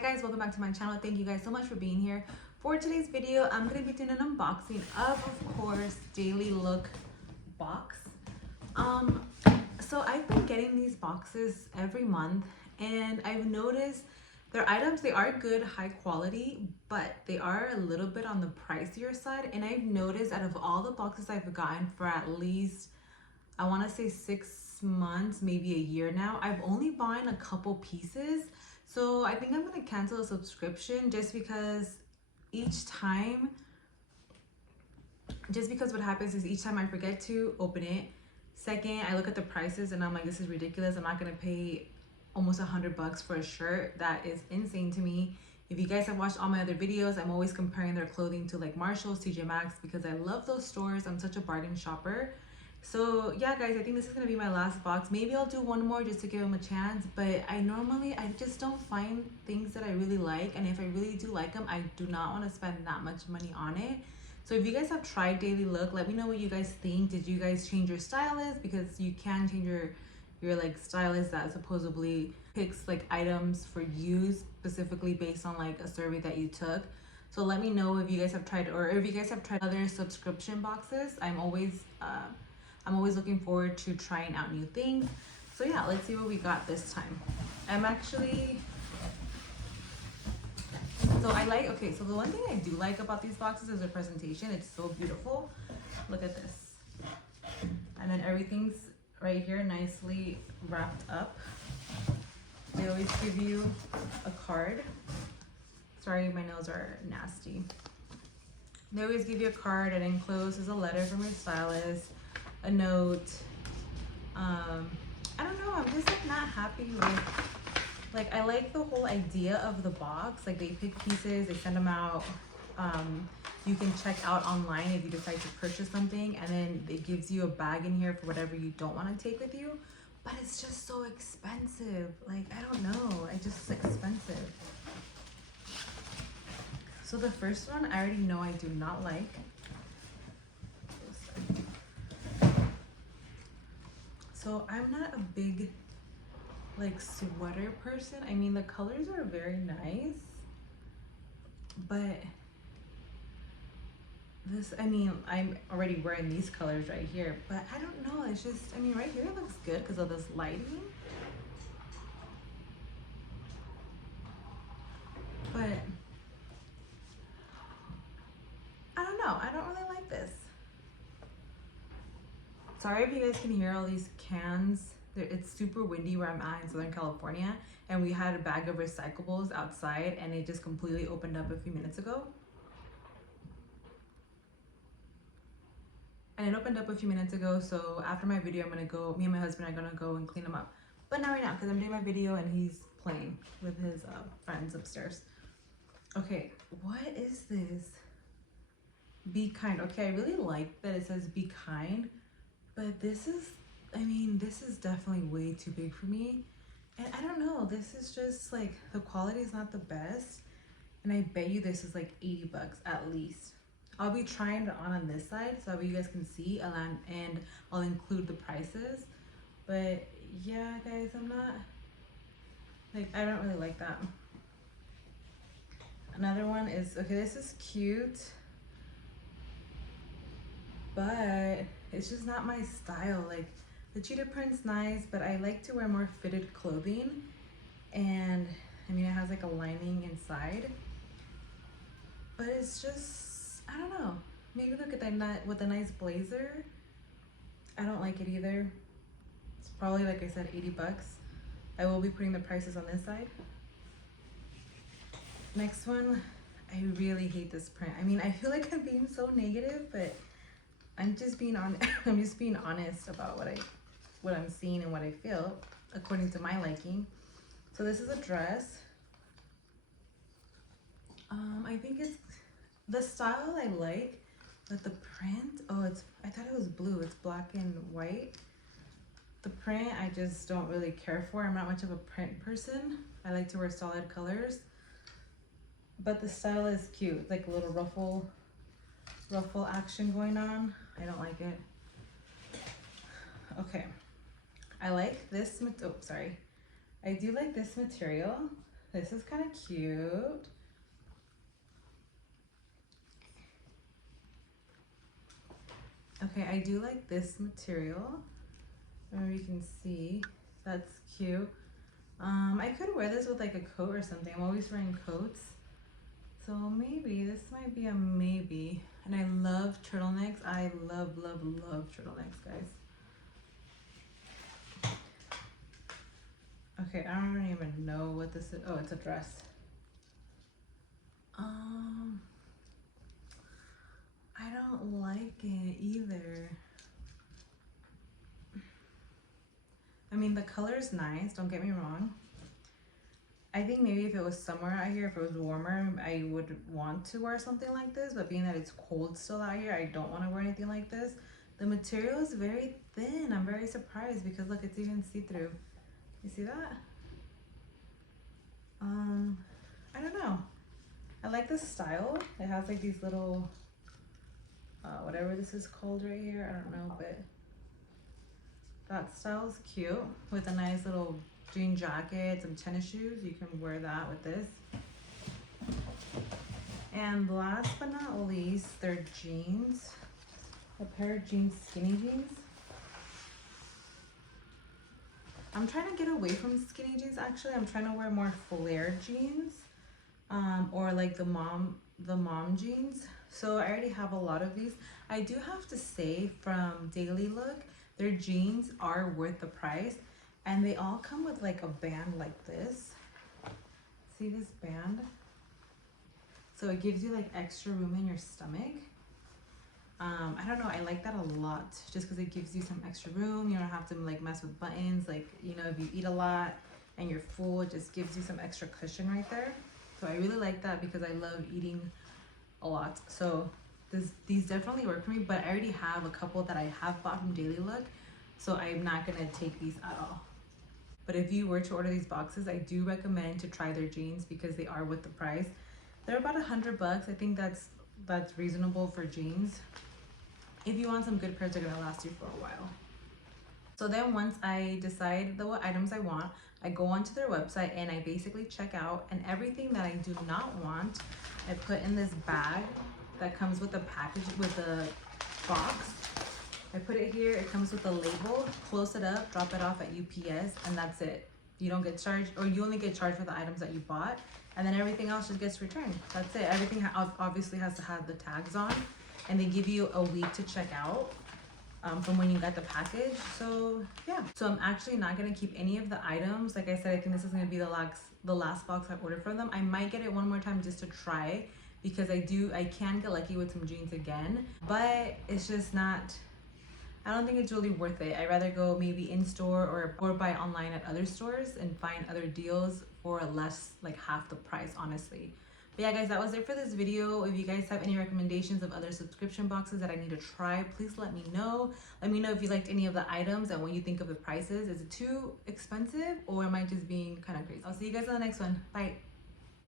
Hi guys, welcome back to my channel. Thank you guys so much for being here. For today's video, I'm going to be doing an unboxing of course, Daily Look box. So I've been getting these boxes every month and I've noticed their items, they are good, high quality, but they are a little bit on the pricier side. And I've noticed out of all the boxes I've gotten for at least, I want to say 6 months, maybe a year now, I've only bought a couple pieces. So I think I'm going to cancel a subscription just because what happens is each time I forget to open it. Second, I look at the prices and I'm like, this is ridiculous. I'm not going to pay almost $100 for a shirt. That is insane to me. If you guys have watched all my other videos, I'm always comparing their clothing to like Marshalls, TJ Maxx, because I love those stores. I'm such a bargain shopper. So yeah guys, I think this is gonna be my last box. Maybe I'll do one more just to give them a chance, but I just don't find things that I really like, and if I really do like them, I do not want to spend that much money on it. So if you guys have tried Daily Look, let me know what you guys think. Did you guys change your stylist? Because you can change your like stylist that supposedly picks like items for you specifically based on like a survey that you took. So let me know if you guys have tried, or if you guys have tried other subscription boxes. I'm always looking forward to trying out new things. So yeah, let's see what we got this time. So the one thing I do like about these boxes is the presentation. It's so beautiful. Look at this. And then everything's right here nicely wrapped up. They always give you a card. Sorry, my nails are nasty. They always give you a card, and enclosed is a letter from your stylist, a note. I don't know, I'm just like not happy with, like, I like the whole idea of the box. Like, they pick pieces, they send them out. You can check out online if you decide to purchase something, and then it gives you a bag in here for whatever you don't want to take with you. But it's just so expensive. Like, I don't know, it's just expensive. So the first one, I already know I do not like. So I'm not a big like sweater person. I mean, the colors are very nice, but this, I mean, I'm already wearing these colors right here, but I don't know, it's just, I mean, right here it looks good because of this lighting, but I don't know, I don't really like this. Sorry if you guys can hear all these cans. It's super windy where I'm at in Southern California, and we had a bag of recyclables outside and it just completely opened up a few minutes ago. So after my video, I'm gonna go, me and my husband are gonna go and clean them up. But not right now, because I'm doing my video and he's playing with his friends upstairs. Okay, what is this? Be kind. Okay, I really like that it says be kind. But this is, I mean, this is definitely way too big for me. And I don't know, this is just like, the quality is not the best. And I bet you this is like $80 at least. I'll be trying it on this side so that you guys can see, and I'll include the prices. But yeah, guys, I'm not, like, I don't really like that. Another one is, okay, this is cute, but it's just not my style. Like, the cheetah print's nice, but I like to wear more fitted clothing. And I mean, it has like a lining inside, but it's just, I don't know. Maybe look at that with a nice blazer. I don't like it either. It's probably, like I said, $80. I will be putting the prices on this side. Next one, I really hate this print. I mean, I feel like I'm being so negative, but I'm just being honest about what I'm seeing and what I feel according to my liking. So this is a dress. I think it's the style I like, but the print, I thought it was blue. It's black and white. The print I just don't really care for. I'm not much of a print person. I like to wear solid colors. But the style is cute, like a little ruffle action going on. I don't like it. Okay, I like this, I do like this material. This is kind of cute. Okay, I do like this material. Or you can see, that's cute. I could wear this with like a coat or something. I'm always wearing coats. So maybe, this might be a maybe. And I love turtlenecks. I love, love, love turtlenecks, guys. Okay, I don't even know what this is. Oh, it's a dress. I don't like it either. I mean, the color's nice, don't get me wrong. I think maybe if it was summer out here, if it was warmer, I would want to wear something like this, but being that it's cold still out here, I don't want to wear anything like this. The material is very thin. I'm very surprised because look, it's even see-through. You see that? I don't know. I like the style. It has like these little, whatever this is called right here, I don't know, but that style's cute with a nice little jean jacket, some tennis shoes. You can wear that with this. And last but not least, they're jeans. A pair of jeans, skinny jeans. I'm trying to get away from skinny jeans actually. I'm trying to wear more flared jeans, or like the mom jeans. So I already have a lot of these. I do have to say, from Daily Look, their jeans are worth the price, and they all come with like a band like this. See this band? So it gives you like extra room in your stomach. I don't know, I like that a lot just because it gives you some extra room. You don't have to like mess with buttons. Like, you know, if you eat a lot and you're full, it just gives you some extra cushion right there. So I really like that because I love eating a lot. So these definitely work for me, but I already have a couple that I have bought from Daily Look, so I'm not gonna take these at all. But if you were to order these boxes, I do recommend to try their jeans because they are worth the price. They're about $100. I think that's reasonable for jeans. If you want some good pairs, they're gonna last you for a while. So then once I decide what items I want, I go onto their website and I basically check out, and everything that I do not want, I put in this bag that comes with the package, with the box. I put it here, it comes with a label, close it up, drop it off at UPS, and that's it. You don't get charged, or you only get charged for the items that you bought, and then everything else just gets returned. That's it. Everything obviously has to have the tags on, and they give you a week to check out from when you got the package. So yeah, so I'm actually not gonna keep any of the items. Like I said, I think this is gonna be the last box I ordered from them. I might get it one more time just to try, because I can get lucky with some jeans again, but it's just not, I don't think it's really worth it. I'd rather go maybe in store or buy online at other stores and find other deals for less, like half the price, honestly. But yeah, guys, that was it for this video. If you guys have any recommendations of other subscription boxes that I need to try, please let me know. Let me know if you liked any of the items and what you think of the prices. Is it too expensive, or am I just being kind of crazy? I'll see you guys in the next one. Bye.